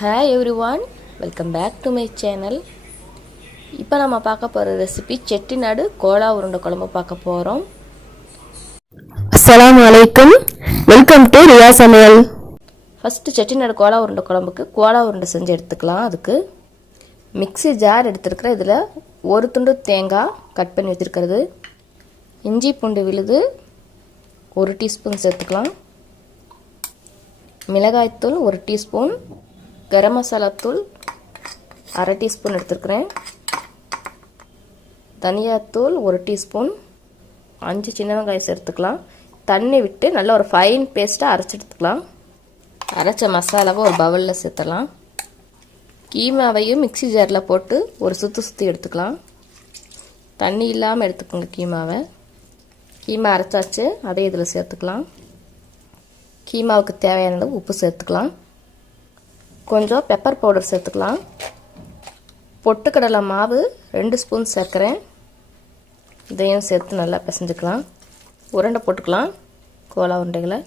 Hi everyone, welcome back to my channel. இப்போ நம்ம பார்க்க போற ரெசிபி செட்டிநாடு கோலா உருண்டை குழம்பு பார்க்க போறோம். அஸ்ஸலாமு அலைக்கும். வெல்கம் டு ரியா சமையல். ஃபர்ஸ்ட் செட்டிநாடு கோலா உருண்டை குழம்புக்கு கோலா உருண்டை செஞ்சு எடுத்துக்கலாம். அதுக்கு மிக்ஸி ஜார் எடுத்துக்கிறேன். இதில் ஒரு துண்டு தேங்காய் கட் பண்ணி வச்சிருக்கிறது, இஞ்சி பூண்டு விழுது 1 டீஸ்பூன் சேர்த்துக்கலாம், மிளகாய்த்தூள் 1 டீஸ்பூன், கரம் மசாலா தூள் 1/2 டீஸ்பூன் எடுத்துக்கிறேன், தனியாத்தூள் 1 டீஸ்பூன், 5 சின்ன வெங்காயம் சேர்த்துக்கலாம். தண்ணி விட்டு நல்லா ஒரு ஃபைன் பேஸ்ட்டாக அரைச்சி எடுத்துக்கலாம். அரைச்ச மசாலாவை ஒரு பவுலில் சேர்த்துக்கலாம். கீமாவையும் மிக்ஸி ஜாரில் போட்டு ஒரு சுற்றி எடுத்துக்கலாம். தண்ணி இல்லாமல் எடுத்துக்கோங்க கீமாவை. கீமா அரைச்சாச்சு, அதை இதில் சேர்த்துக்கலாம். கீமாவுக்கு தேவையான அளவு உப்பு சேர்த்துக்கலாம். கொஞ்சம் பெப்பர் பவுடர் சேர்த்துக்கலாம். பொட்டுக்கடலை மாவு 2 ஸ்பூன் சேர்க்குறேன். இதையும் சேர்த்து நல்லா பிசைஞ்சுக்கலாம். உருண்டை போட்டுக்கலாம். கோலா உருண்டைகளை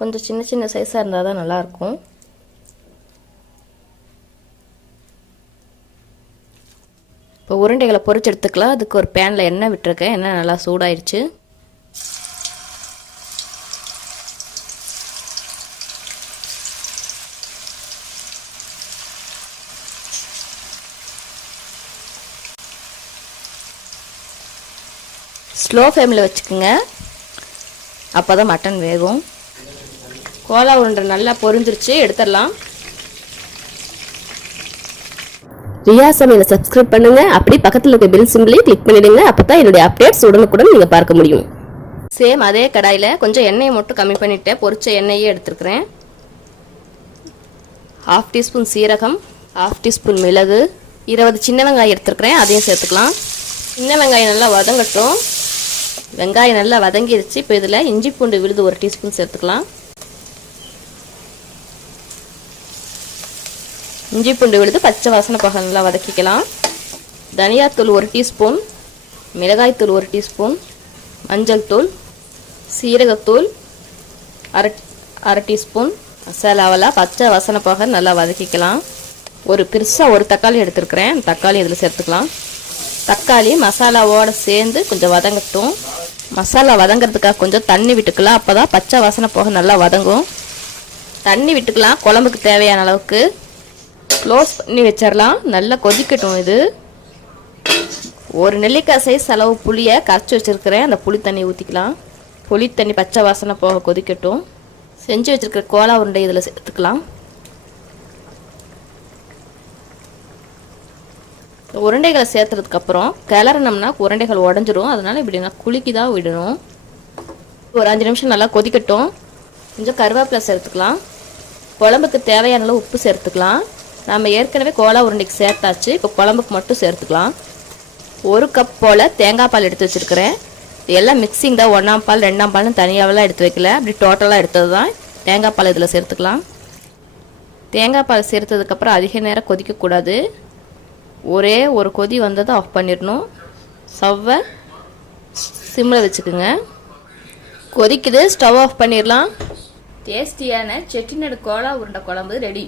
கொஞ்சம் சின்ன சின்ன சைஸாக இருந்தால் தான் நல்லாயிருக்கும். இப்போ உருண்டைகளை பொரிச்சு எடுத்துக்கலாம். அதுக்கு ஒரு பேனில் எண்ணெய் விட்டுருக்கேன். எண்ணெய் நல்லா சூடாயிருச்சு. ஸ்லோ ஃப்ளேமில் வச்சுக்கோங்க, அப்போ தான் மட்டன் வேகும். கோலா உருண்டை நல்லா பொரிஞ்சிருச்சு, எடுத்துடலாம். ரியா சமையலை சப்ஸ்கிரைப் பண்ணுங்க. அப்படி பக்கத்தில் இருக்க பெல் சிம்பிளையும் கிளிக் பண்ணிடுங்க. அப்போ தான் என்னுடைய அப்டேட்ஸ் உடனுக்குடன் நீங்கள் பார்க்க முடியும். சேம் அதே கடாயில் கொஞ்சம் எண்ணெயை மட்டும் கம்மி பண்ணிவிட்டேன். பொரிச்ச எண்ணெயே எடுத்துருக்கிறேன். 1/2 டீஸ்பூன் சீரகம், 1/2 டீஸ்பூன் மிளகு, 20 சின்ன வெங்காயம் எடுத்துருக்கிறேன். அதையும் சேர்த்துக்கலாம். சின்ன வெங்காயம் நல்லா வதங்கட்டும். வெங்காயம் நல்லா வதங்கிடுச்சு. இப்போ இதில் இஞ்சி பூண்டு விழுது 1 டீஸ்பூன் சேர்த்துக்கலாம். இஞ்சி பூண்டு விழுது பச்சை வாசனை போக நல்லா வதக்கிக்கலாம். தனியாத்தூள் 1 டீஸ்பூன், மிளகாய்த்தூள் 1 டீஸ்பூன், மஞ்சள் தூள், சீரகத்தூள் 1/2 டீஸ்பூன். மசாலாவெல்லாம் பச்சை வாசனை போக நல்லா வதக்கிக்கலாம். பெருசாக ஒரு தக்காளி எடுத்துருக்கிறேன். தக்காளி இதில் சேர்த்துக்கலாம். தக்காளி மசாலாவோடு சேர்ந்து கொஞ்சம் வதங்கட்டும். மசாலா வதங்கிறதுக்காக கொஞ்சம் தண்ணி விட்டுக்கலாம். அப்போ தான் பச்சை வாசனை போக நல்லா வதங்கும். தண்ணி விட்டுக்கலாம் குழம்புக்கு தேவையான அளவுக்கு. க்ளோஸ் பண்ணி வச்சிடலாம். நல்லா கொதிக்கட்டும். இது ஒரு நெல்லிக்காய் சைஸ் அளவு புளியை கரைச்சி வச்சுருக்கிறேன். அந்த புளி தண்ணி ஊற்றிக்கலாம். புளி தண்ணி பச்சை வாசனை போக கொதிக்கட்டும். செஞ்சு வச்சுருக்கிற கோலா உருண்டை இதில் சேர்த்துக்கலாம். உருண்டைகளை சேர்த்துறதுக்கப்புறம் கிளறினோம்னா உருண்டைகள் உடஞ்சிரும். அதனால் இப்படி நான் குலுக்கி தான் விடணும். ஒரு 5 நிமிஷம் நல்லா கொதிக்கட்டும். கொஞ்சம் கருவேப்பிலை சேர்த்துக்கலாம். குழம்புக்கு தேவையான அளவு உப்பு சேர்த்துக்கலாம். நம்ம ஏற்கனவே கோலா உருண்டைக்கு சேர்த்தாச்சு. இப்போ குழம்புக்கு மட்டும் சேர்த்துக்கலாம். 1 கப் போல் தேங்காய் பால் எடுத்து வச்சுருக்கிறேன். எல்லாம் மிக்சிங் தான். 1ஆம் பால் 2ஆம் பால்னு தனியாகலாம் எடுத்து வைக்கல. அப்படி டோட்டலாக எடுத்தது தான். தேங்காய் பால் இதில் சேர்த்துக்கலாம். தேங்காய் பால் சேர்த்ததுக்கப்புறம் அதிக நேரம் கொதிக்கக்கூடாது. ஒரே ஒரு கொதி வந்ததை ஆஃப் பண்ணிடணும். ஸ்டவ்வை சிம்மில் வச்சுக்கோங்க. கொதிக்குது, ஸ்டவ் ஆஃப் பண்ணிடலாம். டேஸ்டியான செட்டிநாடு கோலா உருண்டை குழம்பு ரெடி.